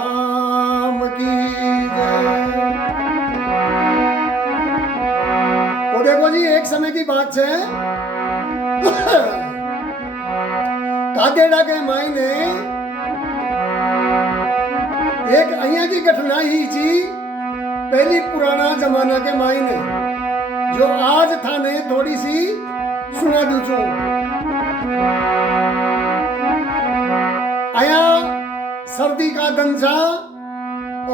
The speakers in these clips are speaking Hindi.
धाम की जय। तो देखो जी, एक समय की बात है, कादेड़ा के मायने एक अहिया की घटना ही थी, पहली पुराना जमाना के मायने, जो आज थाने थोड़ी सी सुना दूचो। आया सर्दी का दंजा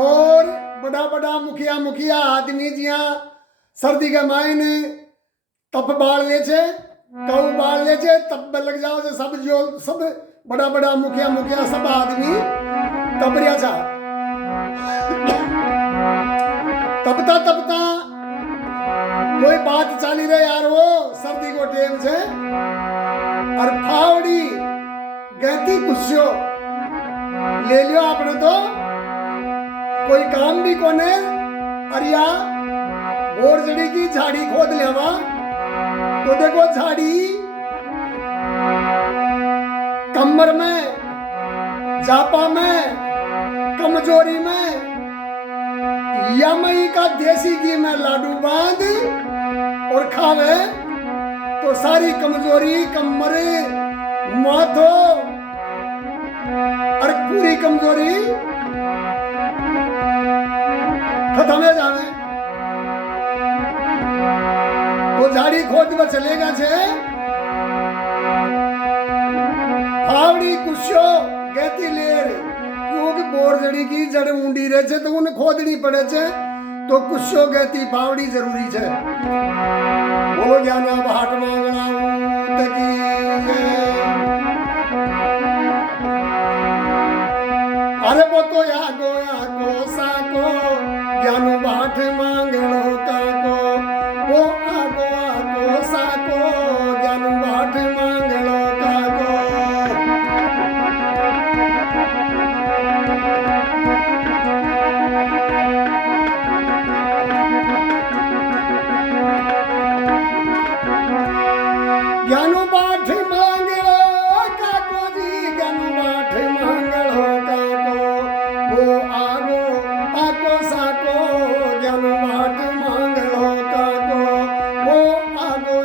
और बड़ा बड़ा मुखिया आदमी जिया सर्दी के मायने तप बाल ले छे, कऊ बाल ले छे, तप लग जाओ से सब जो सब बड़ा बड़ा मुखिया सब आदमी तपरिया था। तपता कोई बात चाली रहे यार, वो सर्दी को टेम से और फावड़ी गहती गुस्सो ले लियो आपने, तो कोई काम भी कोने अरिया बोरजड़ी की झाड़ी खोद लेवा। तो देखो झाड़ी कमर में, जापा में, कमजोरी में, यमई का देसी घी में लाडू बांध और खावे तो सारी कमजोरी, कमर, माथो और पूरी कमजोरी खत्म हो जावे। तो झाड़ी खोद में चलेगा छे, फावड़ी कुशो गहती लेर, क्योंकि बोरजड़ी की जड़ ऊंडी रहे छे तो उन्हें खोदनी पड़े छे, तो कुशो गहती फावड़ी जरूरी छे। बोलो ज्ञाना भाट मांगना तकी अरे वो तो यागो साको ज्ञानु भाट मांगणो काको, वो आगो साको ज्ञानु भाट मांगणो काको। ज्ञानु भाट मांगणो काको जी, ज्ञानु भाट मांगणो काको, वो आगो साको ज्ञानु भाट मांगणो काको, वो आगो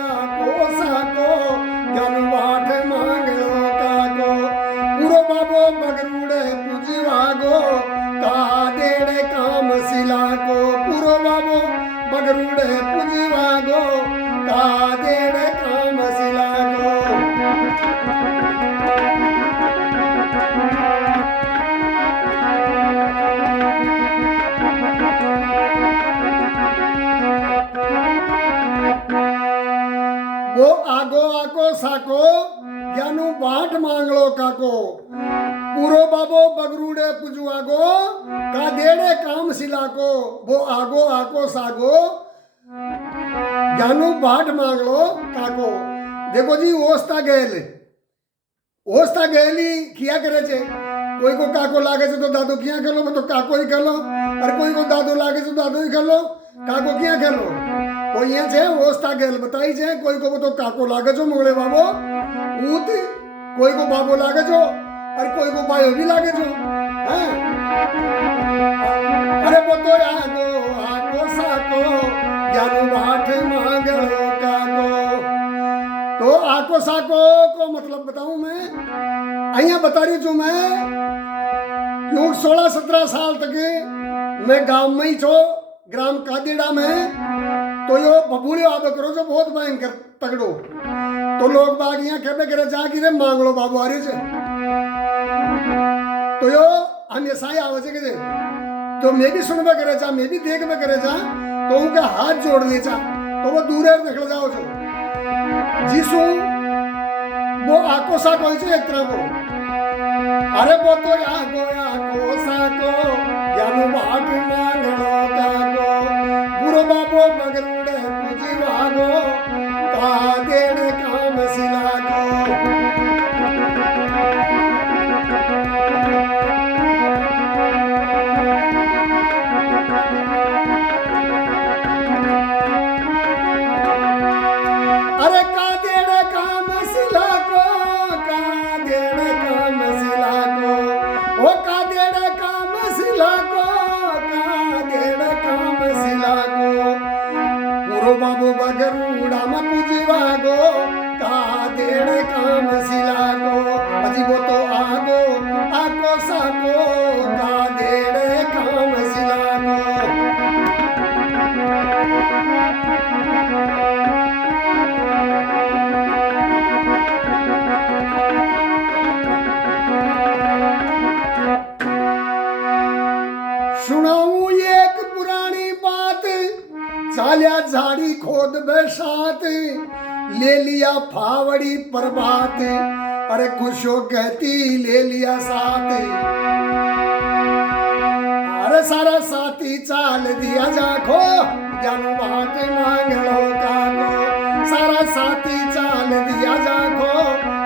साको ज्ञानु भाट मांगणो काको। पूरो बाबो बगरूड़े पूजवागो कादेड़े काम सिलाको, पूरो बाबो बगरूड़े पूजवागो कादेड़े काम सिलाको। वो आगो साको ज्ञानु बाट मांगलो काको, पूरो बाबो बगरूड़े पुजुआगो कादेड़े काम सिलाको, वो आगो सागो ज्ञानु बाट मांगलो काको। देखो जी, ओस्ता गेली किया करे छे, कोई को काको लागे छे तो दादो किया खेलो, तो काको ही खेलो, और कोई को दादो लागे छे तो दादो ही खेलो, काको किया खेलो। तो ये छे ओस्ता गेल बताई छे, कोई को तो काको लागे छो मंगले बाबो ऊत, कोई को बाबो लागे छो और कोई को बायो भी लागे छो। अरे वो तो आगो साको ज्ञानु भाट मांगणो काको। तो आको साको को मतलब बताऊं मैं, अहिया बता रही हूं मैं, क्योंकि 16-17 साल तक मैं गांव में ही छो, ग्राम कादेड़ा में। तो यो बबूले आबे करो जो बहुत भयंकर तगड़ो, तो लोग बाग यहाँ खेबे करे जा कि रे मांगलो बाबू आ रही छे, तो यो हमेशा ही आवे छे के, तो मैं भी सुनबे करे जा, मैं भी देखबे करे जा, तो उनके हाथ जोड़ ले जा, तो वो दूर निकल जाओ छो। जिसू वो आको साको छे एक तरह को। अरे वो तो आगो साको ज्ञानु भाट मांगणो काको, पूरो बाबो बगरूड़े पूजवागो कादेड़े काम सिलाको। अरे कादेड़े काम सिलाको, कादेड़े काम सिलाको, वो कादेड़े काम सुनाऊं एक पुरानी बात, चालिया झाड़ी खोद बसात, ले लिया फावड़ी प्रभात, अरे खुशो कहती ले लिया साथ। अरे सारा साथी चाल दिया जाखो, ज्ञान बाट मांगलो काको। सारा साथी चाल दिया जाखो,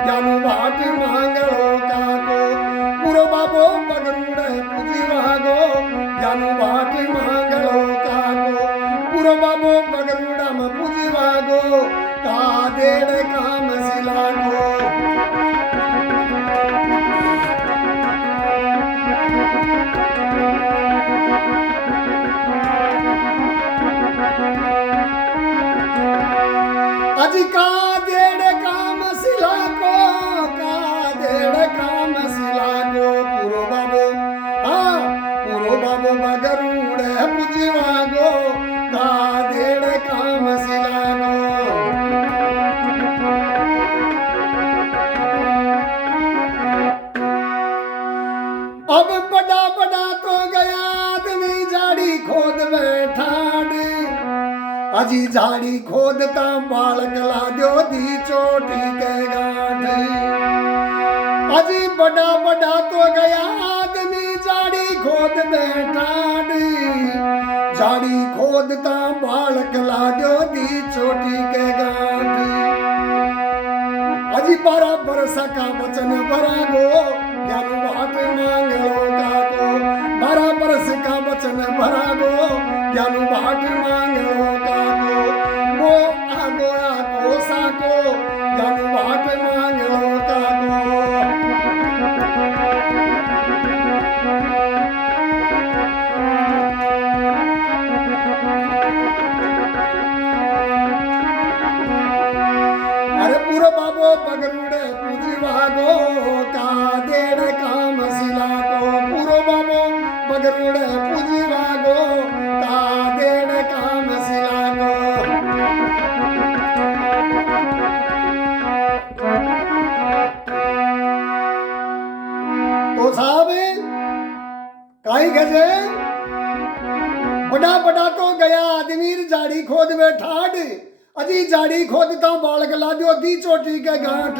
ज्ञान बाट मांगलो काको। पूरो बाबो पगरुड़े पूजी वागो, ज्ञान बाट मांगलो काको। पूरो बाबो पगरुड़ा में पूजी वागो, का देड़ काम सिलागो। अजी का देड़ काम सिलागो, का देड़ काम सिलागो। पूरो बाबो हाँ पूरो बाबो बगरुड़े पुजवागो, का देड़ काम सिलागो। अब बड़ा बड़ा तो गया आदमी, झाड़ी खोद बैठाड़। अजी झाड़ी खोदता बालक लाद्यो दी चोटी के गांठ। अजी बड़ा बड़ा तो गया आदमी, झाड़ी खोद बैठाड़। झाड़ी खोदता बालक लाद्यो दी चोटी के गांठ। अजी 12 बरस का वचन भरागो, ज्ञान बाट मांगलो काको। 12 बरस का वचन भरागो, ज्ञान बाट मांगलो काको। वो आगो आको साको, ज्ञान बाट मांगलो काको। अरे पूरो बाबो पगरुड़े पूजी वागो, का देड़ काम सिलागो। पूरो बाबो पगरुड़े पूजी वागो, का देड़ काम सिलागो। तो साहब काई गजे बड़ा बड़ा तो गया आदमी, झाड़ी खोद बैठाड़। अजी झाड़ी खोदता बालक लाद्यो दी चोटी के गांठ।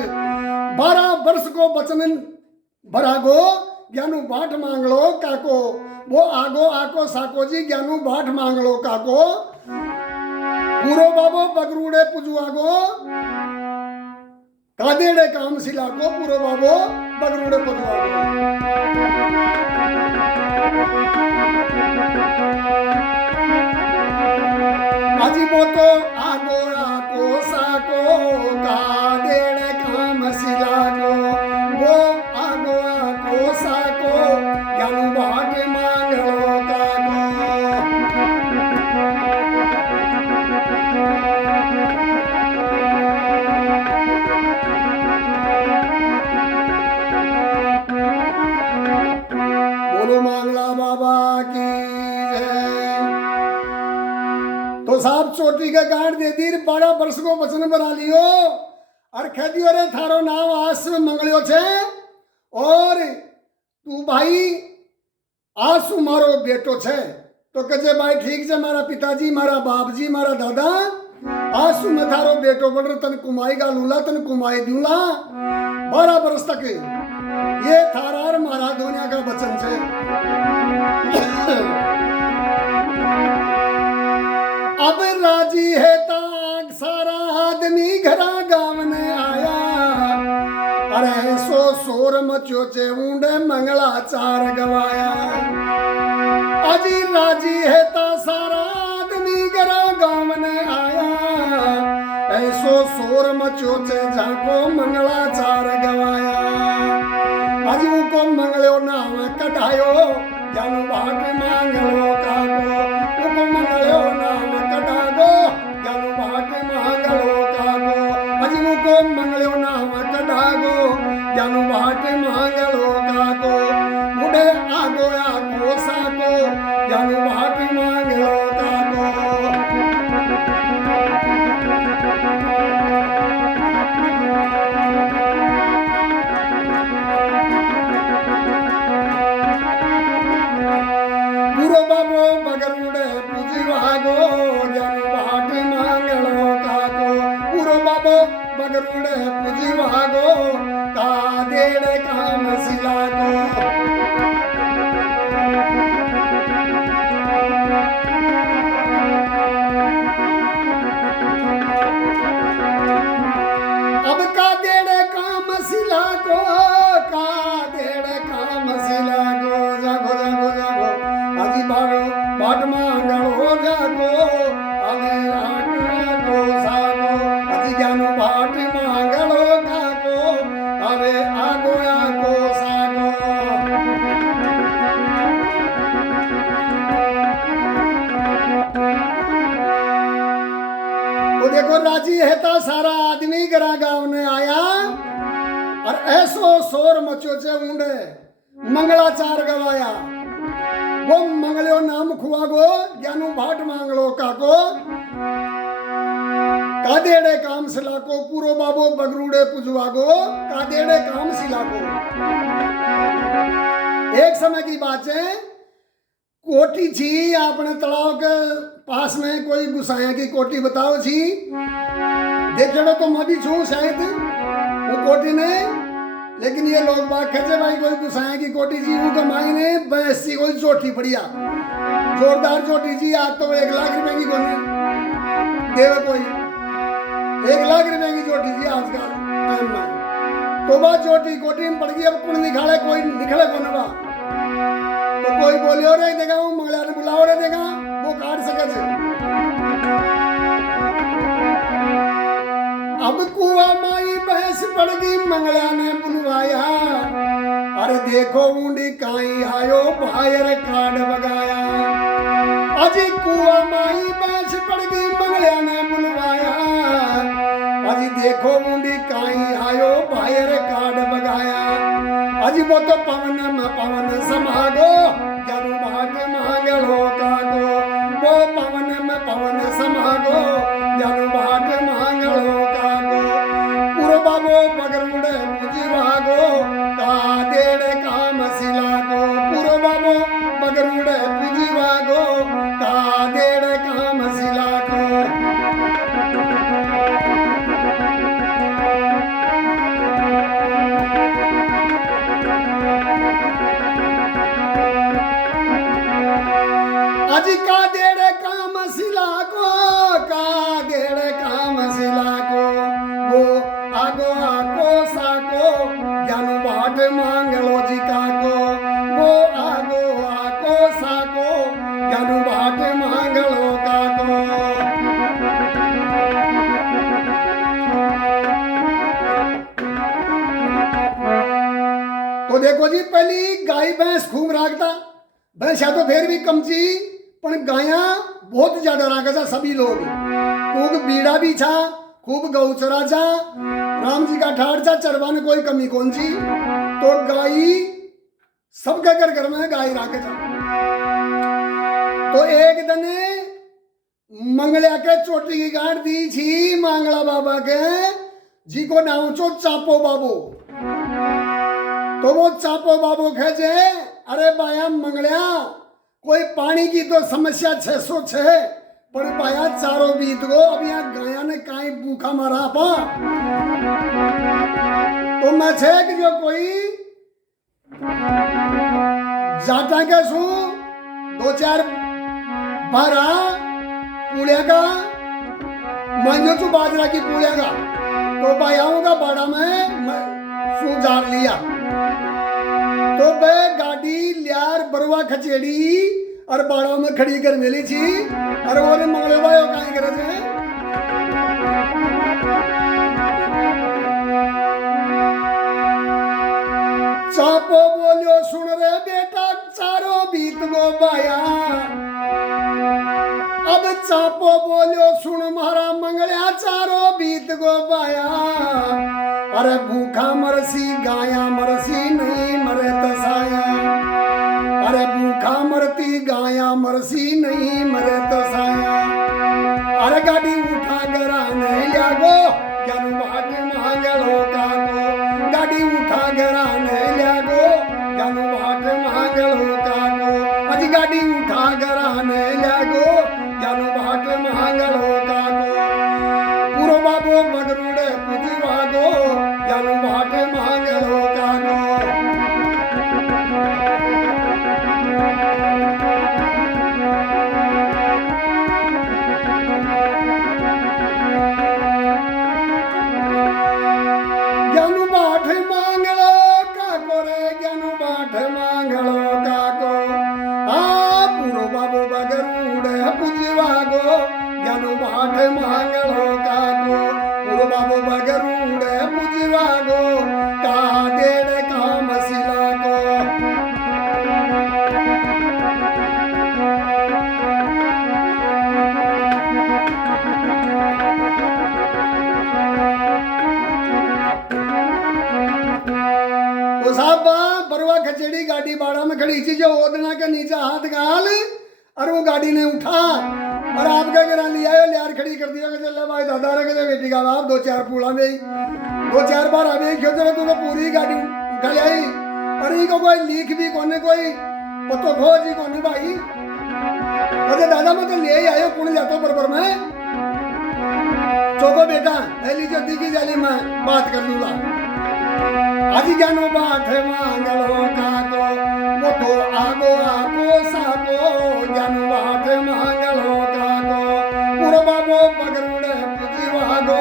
12 वर्ष को बचन भरागो, ज्ञानू बाट मांगलो काको। वो आगो आको साको जी, ज्ञानू बाट मांगलो काको। पूरो बाबो बगरूड़े पुजुआगो, कादेड़े काम सिलाको। पूरो बाबो बगरूड़े पुजुआगो। अजी वो तो आगो आको साको, का देड़ काम सिलागो। वो आगो आको साको, ज्ञान बाट मांगलो काको। बोलो मांगला बाबा की जय। तो साहब चोटी के गांठ दे दी, 12 वर्ष को वचन बना लियो। और कह दियो रे थारो नाम आज से मंगलियो छे, और तू भाई आज मारो बेटो छे। तो कहे भाई ठीक है, मारा पिताजी, मारा बाप जी, मारा दादा, आज मैं थारो बेटो बन तन कुमाई गा लूला, तन कुमाई दूला 12 वर्ष तक। ये थारा और मारा दुनिया का वचन छे। अब राजी है ताक सारा आदमी घरा गाँव ने आया। अरे सो सोर मचो चे ऊंडे मंगला चार गवाया। अजी राजी है ता सारा आदमी घरा गाँव ने आया। ऐसो सोर मचो चे झाको मंगला चार गवाया। अजी उको मंगलो नाम कटायो, ज्ञान बाट मांगलो काको। उको मंगलो नाम कटागो, ज्ञान बाट मांगलो काको। अजी उको मंगलो नाम कटागो, ज्ञान बाट मांगलो काको। मुडे आगो आको साको, ज्ञान बाट मांगलो काको। बाट मांगलो जागो अरे आगो सागो अति ज्ञानो बाट मांगलो जागो अरे आगो आगो सागो। तो देखो राजी है था सारा आदमी गरा गांव ने आया और ऐसो शोर मचो चे ऊंडे मंगलाचार गवाया वो मंगलो नाम खुआगो ज्ञानु भाट मांगलो काको कादेड़े काम सिलाको पूरो बाबो बगरूड़े पुजवागो कादेड़े काम सिलाको। एक समय की बात है कोटी छी अपने तालाब के पास में कोई गुसाया की कोटी बताओ छी देखे तो मैं भी छू शायद वो कोटी ने लेकिन ये लोग बात खेचे भाई कोई गुसाया की कोटी जी वो कमाई ने बैसी कोई चोटी बढ़िया जोरदार चोटी जी आज तो 1 लाख रुपए की कोने देवे कोई 1 लाख रुपए की चोटी जी आज का टाइम में तो बात चोटी कोटी में पड़ गई अब कुल निकाले कोई निकले कोने बा तो कोई बोलियो रे देगा वो मंगला ने बुलाओ रे देगा वो काट सके छे। अब कुआ माई भैंस पड़ गई मंगला ने बुलवाया अरे देखो ऊंडी काई आयो बाहर काट बगाया अजी कुआ माई भैंस पड़ गई मंगला ने बुलवाया अजी देखो ऊंडी काई आयो बाहर काट बगाया अजी वो तो पवन में पवन समागो ज्ञानु भाट मांगलो कागो वो पवन में पवन समागो ज्ञानु भाट मांगलो कागो पूरो बाबो बगरूड़े पुजीवागो कादेड़े काम सिलागो पूरो बाबो बगरूड़े पुजीवागो कादेड़े काम सिलागो। अजी कादेड़े काम सिलागो कादेड़े काम सिलागो वो आगो आगो साको ज्ञानु भाट मांगलो जी काको वो आगो आगो साको ज्ञानु भाट मांगलो काको। तो देखो जी पहली गाय भैंस खूब राखता भैंसा तो फिर भी कम थी पर गाया बहुत ज्यादा राखा था सभी लोग खूब बीड़ा भी था खूब गौचरा था राम जी का ठाड़ था चरवाने कोई कमी कौन सी तो गाय सबके घर में गाय राखे था। तो एक दिन मंगला के चोटी की गांठ दी थी मांगला बाबा के जी को नाम चो चापो बाबू तो वो चापो बाबू खेजे अरे बाया मंगलिया कोई पानी की तो समस्या 606 पर बाया चारों बीत गो अब यहाँ गाया ने काई भूखा मारा पा तो मैं छे कि जो कोई जाटा के सू 2-4 बारा पूड़िया का मांगो चू बाजरा की पूड़िया का तो बायाओं का बाड़ा में सू जार लिया तो बे गाड़ी लियार बरवा खचेड़ी और बाड़ा में खड़ी कर मिली थी और वो ने मंगले भाई काई करे थे चापो बोलियो सुन रे बेटा चारों बीत गो बाया अब चापो बोलियो सुन मारा मंगलिया चारों बीत गो बाया अरे भूखा मरसी गाया मरसी नहीं मरे तसाया अरे भूखा मरती गाया मरसी नहीं मरे तसाया अरे गाड़ी उठा गरा नहीं लागो ज्ञानु भाट मांगलो काको गाड़ी उठा गरा नहीं लागो ज्ञानु भाट मांगलो काको अजी गाड़ी उठा गरा नहीं लागो ज्ञानु भाट मांगलो काको पूरो बाबो बगरूड़े पुजीवागो ज्ञानु भाट मांगलो काको। ज्ञानु भाट मांगलो काको रे ज्ञानु भाट मांगलो काको आ पूरो बाबो बगर हाथ गाल और वो गाड़ी ने उठा और आपके घर लिया लियार खड़ी कर दिया चल भाई दादा रे बेटी का बाप 2-4 पूला में 2-4 बार अभी क्यों चले तू पूरी गाड़ी उठा ले आई अरे इनको कोई लीक भी कोने कोई पतो खोज ही कोने भाई अरे दादा मैं तो ले आयो कौन जाता बरबर में चौको बेटा ऐली जो दिखी जाली मैं बात कर लूंगा आज जानो बात है मांगलो काको वो तो आगो आगो साको जानो बात है मांगलो काको पूरा बाबो पगरुड़े पुजी वागो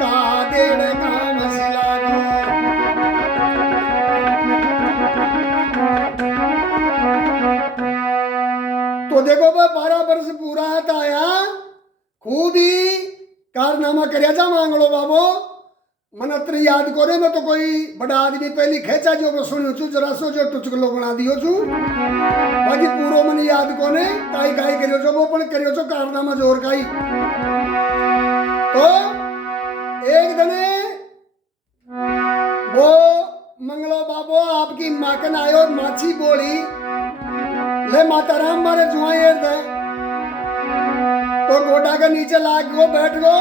का देड़े काम सिलागो तो देखो भाई 12 वर्ष पूरा आया खूब ही कारनामा करया जा मांगलो बाबो मनत्र याद करे मैं तो कोई बड़ा आदमी पहली खेचा जो मैं सुनियो छु जरा सो जो टुचकलो बना दियो छु बाकी पूरो मन याद कोने काई काई करियो जो वो पण करियो छो कारनामा जोर काई तो एक दने वो मंगलो बाबो आपकी माकन आयो माछी बोली ले माता राम मारे जुआई दे तो गोडा के नीचे लाग गो बैठ गो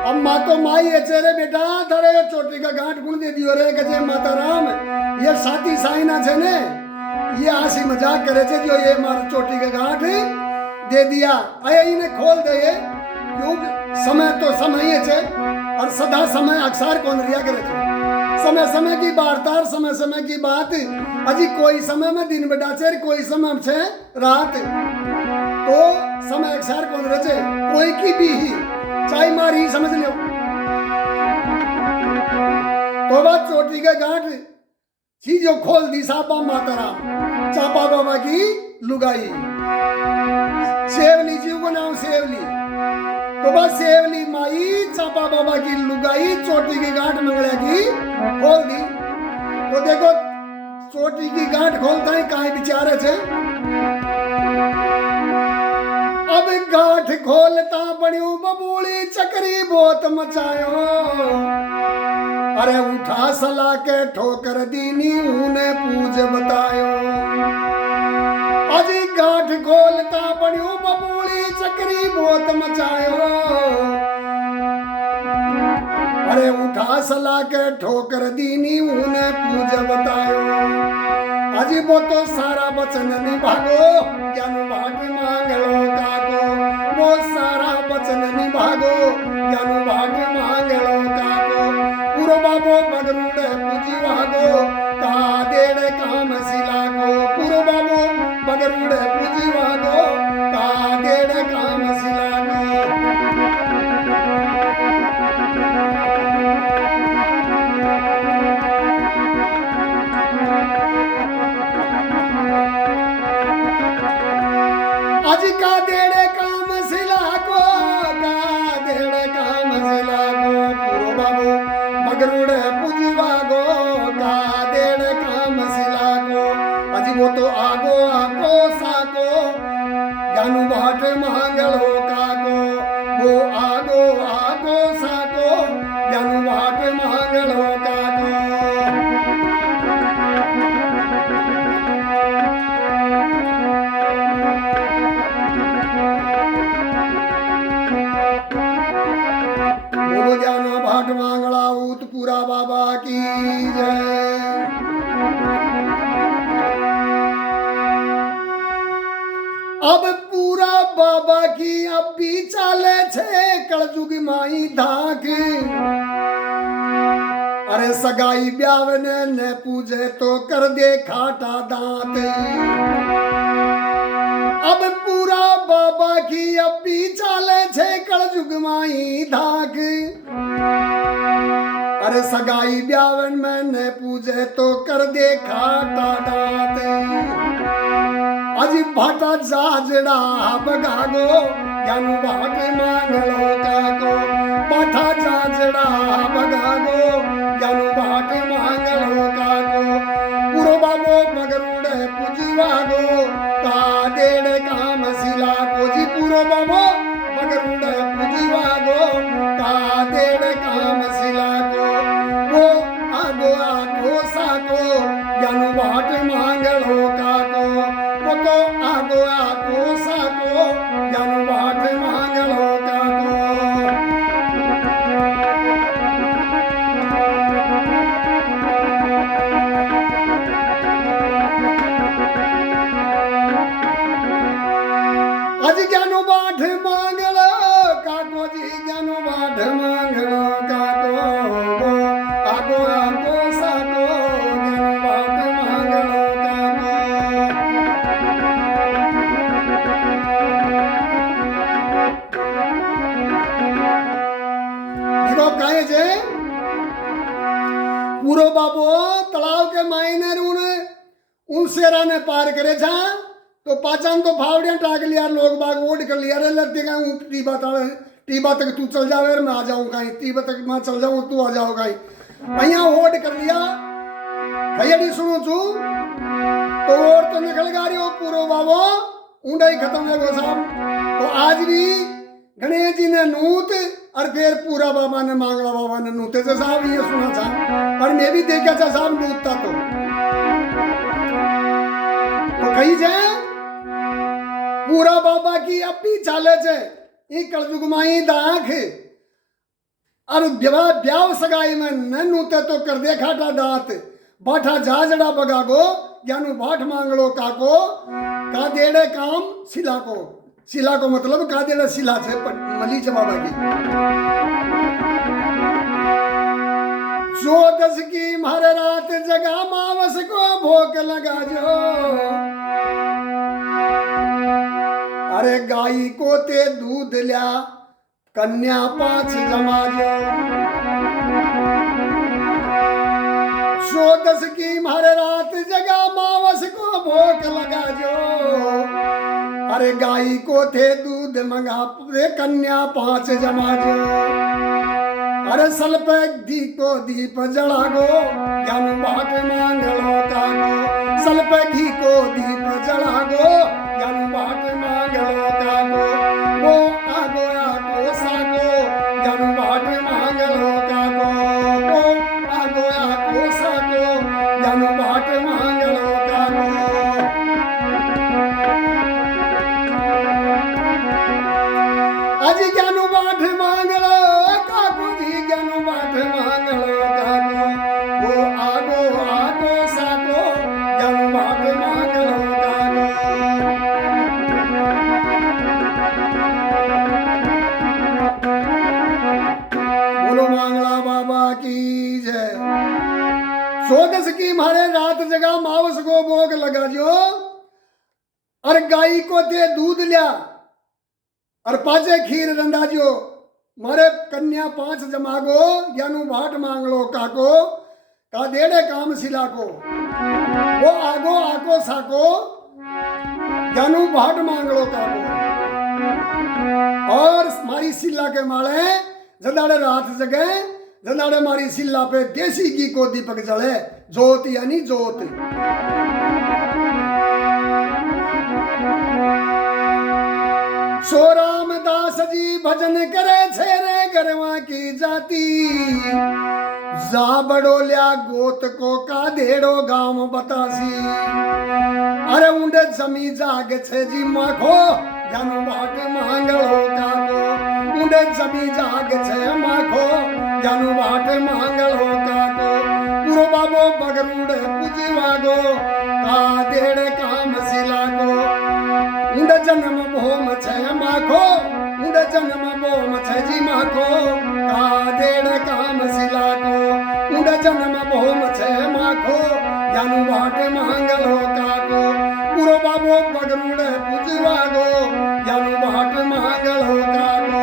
अब मातो माई है चेरे बेटा थारे चोटी का गांठ गुण दे दियो रे कजे माता राम ये साथी साइना छे ने ये हंसी मजाक करे छे जो ये मार चोटी का गांठ दे दिया आया इन्हें खोल दे ये क्यों समय तो समय ही छे और सदा समय अक्सर कौन रिया करे छे समय समय की वार्ता समय समय की बात अजी कोई समय में दिन बेटा छे कोई समय छे रात तो समय अक्सर कौन रचे कोई की भी ही चाय मारी समझ लो तो बात चोटी के गांठ चीजों खोल दी सापा माता राम चापा बाबा की लुगाई सेवली जी को नाम सेवली तो बस सेवली माई चापा बाबा की लुगाई चोटी की गांठ मंगला की खोल दी तो देखो चोटी की गांठ खोलता है कहीं बेचारे थे अब गांठ खोलता बड़ियों बबूली चक्री बहुत मचायो अरे उठा सला के ठोकर दीनी ऊने पूज बतायो अजी गांठ खोलता बड़ियों बबूली चक्री बहुत मचायो अरे उठा सला के ठोकर दीनी ऊने पूज बतायो अजी वो तो सारा वचन निभागो ज्ञान भाग मांगलो काको वो सारा वचन निभागो ज्ञान भाग मांगलो काको पूरो बाबो बगरुड़े पूजी वागो का देड़े काम सिलागो पूरो बाबो बगरुड़े पूजी वागो का देड़े काम सिलागो आज का देड़े काम सिलागो का देड़े काम सिलागो पूरो बाबो बगरुड़े पुजवागो का देड़े काम सिलागो आज वो तो आगो आगो साको ज्ञानु बाट मांगलो कागो वो आगो आगो साको ज्ञानु बाट मांगलो कागो मांगला पूरा बाबा की जय। अब पूरा बाबा की अब भी चाले छे कलजुग माई धाक अरे सगाई ब्यावन ने पूजे तो कर दे खाटा दांत अब पूरा बाबा की अब भी चाले छे कलजुग माई धाक अरे सगाई ब्यावन में ने पूजे तो कर दे खाटा दांत अजी भाटा जाजड़ा बगागो ज्ञानु भाट मांगलो काको भाटा जाजड़ा बगागो ज्ञानु भाट मांगलो काको पूरो बाबो मगरुड़े पुजवागो का देड़े काम सिला को जी पूरो बाबो मगरुड़े पुजवागो का देड़े काम सिला को वो आगो आगो साको ज्ञानु भाट मांगलो काको वो तो आगो आको साको ज्ञान बाट मांगलो काको। अज ज्ञानो बाट मांगलो काको जी ज्ञानो बाट मांगलो काको आगो आको साको ज्ञानो बाट मांगलो काको। देखो कहे जे पूरो बाबो तालाब के मायने उन शेरा ने पार करे जा तो पाचन तो फावड़ियां टाक लिया लोग बाग ओढ़ कर लिया रे लगते गए टीबा तक तू चल जावे मैं आ जाऊं कहीं टीबा तक मैं चल जाऊं तू आ जाओ कहीं भैया ओढ़ कर लिया खैड़ी सुनो चू तो और तो निकल गा रही हो पूरो बाबो ऊंडा ही खत्म है गो साहब। तो आज भी गणेश जी ने नूत और फिर पूरा बाबा ने मांगला बाबा ने नूते से साहब ये सुना था पर मैं भी देखा था साहब नूतता तो कही जाए पूरा बाबा की अपनी चालच है एक कलजुगमाई दाख और ब्याव सगाई में न नूते तो कर दे खाटा दांत बाठा जाजड़ा बगागो ज्ञानू बाट मांगलो काको का देड़े काम सिला को मतलब का देड़े सिला से मलीच बाबा की। जो दस की मारे रात जगा मावस को भोक लगा जो अरे गाई को ते दूध लिया कन्या 5 जमा जो। सो दस की मारे रात जगा मावस को भोक लगा जो अरे गाई को थे दूध मंगा कन्या 5 जमा जो। अरे सल पे दी को दीप जला गो ज्ञान बाट मांगलो कागो सल पे घी को दीप जला गो ज्ञान बाट मांगलो कागो वो आगो आगो सागो ज्ञान बाट मांगलो कागो वो आगो आगो सागो ज्ञान बाट मांगलो कागो। आज ज्ञान बाट मांगलो कागो जी ज्ञान बाट मांगलो कागो वो आगो आगो सागो ज्ञान बाट मांगलो कागो। बोलो मांगला बाबा की जय। 14 की मारे रात जगह मावस को भोग लगा जो और गाय को दे दूध लिया और पाजे खीर रंधा जो मारे कन्या 5 जमागो ज्ञानू बाट मांगलो काको का देड़े काम सिला को वो आगो आको साको ज्ञानू बाट मांगलो काको। और मारी सिल्ला के माले जदाड़े रात जगह जदाड़े मारी सिल्ला पे देसी घी को दीपक जले जोत यानी जोत। सो रामदास जी भजन करे छेरे गरवा की जाती जा बड़ोलिया गोत को का देड़ो गांव बतासी। अरे उंडे जमी जाग छे जी माखो ज्ञानू बाट मांगलो काको उंडे जमी जाग छे माखो ज्ञानू बाट मांगलो काको। पूरो बाबो बगरूड़े पुजवागो का देड़े काम सिला को उंडे जन्म भोम छे माखो उंडे जन्म भोम छे जी माखो का देड़े काम सिला को उंडे जन्म भोम छे माखो ज्ञानू बाट मांगलो काको। पूरो बाबो बगरूड़े पुजवागो ज्ञानू बाट मांगलो काको।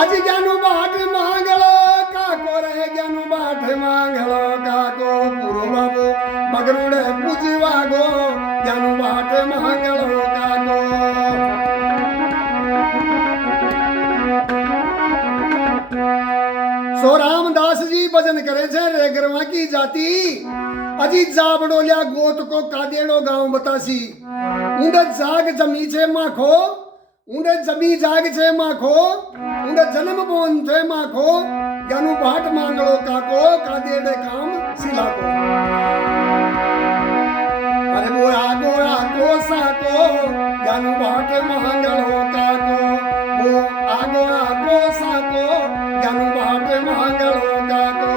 आज ज्ञानू बाट मांगलो काको रे ज्ञानू बाट मांगलो काको। पूरो बाबो बगरूड़े पुजवागो ज्ञानू बाट मांगलो काको। सो रामदास जी भजन करे छे रे गरवा की जाती अजी जाबड़ोलिया गोत को कादेड़ो गांव बतासी उंडे जाग जमी छे माखो उंडे जमी जाग छे माखो उंडे जन्म बोन छे माखो ज्ञानू बाट मांगलो काको कादेड़े काम सिला को। ज्ञानु भाट महांगलो काको वो आगो आगो साको ज्ञानु भाट महांगलो काको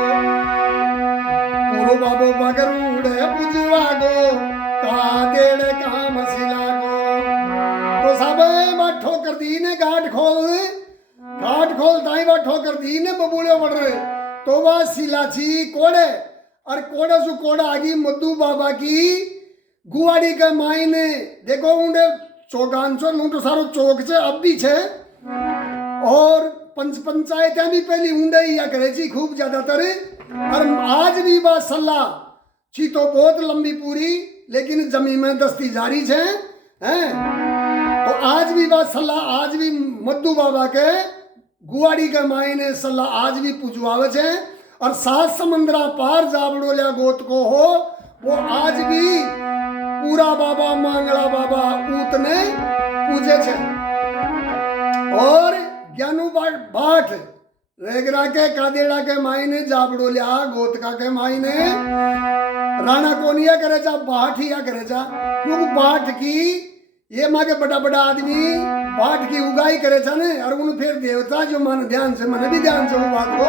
पूरो बाबो बगरूड़े बुझवागो का देड़ काम सिलागो। तो सब बात ठोकर दी ने घाट खोल ताई बात ठोकर दी ने बबूले बढ़ रहे तो वह सिलाची कोड़े और कोड़े सु कोड़ा आगी मद्दू बाबा की गुवाड़ी का मायने देखो उन्हें चौगानसो लूटो सारो चौक से अब भी छे और पंचायतें भी पहली उंडे या करे छी खूब ज्यादातर और आज भी बात सलाह छी तो बहुत लंबी पूरी लेकिन जमीन में दस्ती जारी छे हैं। तो आज भी बात सलाह आज भी मद्दू बाबा के गुवाड़ी के मायने सलाह आज भी पूजवावे छे और 7 समंदरा पार जाबड़ोलिया गोत को हो वो आज भी पूरा बाबा मांगला बाबा उतने पूजे छे। और ज्ञानु भाट रेगरा के कादेड़ा के मायने जाबड़ोलिया गोतका के मायने राणा कोनिया करे जा बाठिया करे जा क्योंकि बाट की ये माँ के बड़ा बड़ा आदमी बाट की उगाई करे था ने और उन फिर देवता जो मन ध्यान से मन भी ध्यान से वो बात को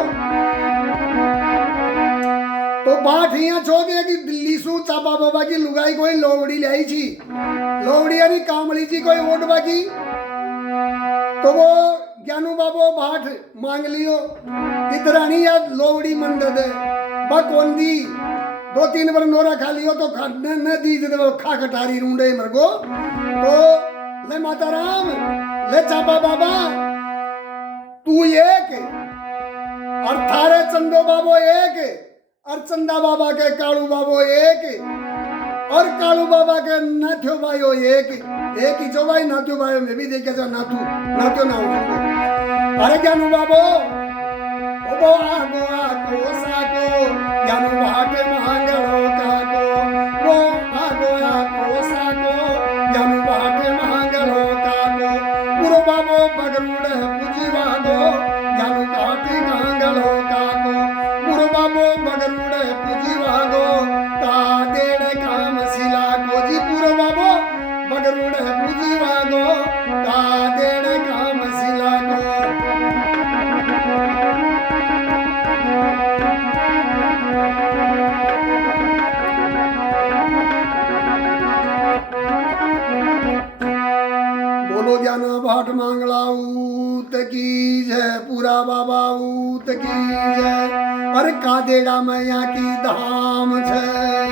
तो बाट यहाँ छोड़ दिया कि दिल्ली सु चापा बाबा की लुगाई कोई लोवड़ी लाई छी लोवड़ी यानी कामड़ी जी कोई वोटवा की तो वो ज्ञानु बाबो बाट मांग लियो इतना नहीं याद लोवड़ी मन दे दे बा कौन दी 2-3 बार नोरा खा लियो तो न दी दे खा कटारी रूंडे मरगो तो ले माता राम ले चापा बाबा तू एक और थारे चंदो बाबो एक और चंदा बाबा के कालू बाबो एक और कालू बाबा के नाथ्यो भाइयो एक ही जो भाई नाथ्यो भाइयो में भी देखे जा नाथ्यो ना हो। अरे ज्ञानु बाबो ओ बो आगो आगो साको ज्ञानु भाट महांगलो काको वो आगो आगो साको ज्ञानु भाट महांगलो काको पूरो बाबो बगरूड़ पूजीवागो ज्ञानु भाट महांगलो काको पूरो बाबो बगरूड़ पूजीवागो का देड़ काम सिलागो जी पूरो बाबो बगरूड़ पूजीवागो का देड़ काम सिलागो। बोलो ज्ञाना भाट मांगला ऊत की जय पूरा बाबा ऊत की जय अरे कादेड़ा मैया की धाम है।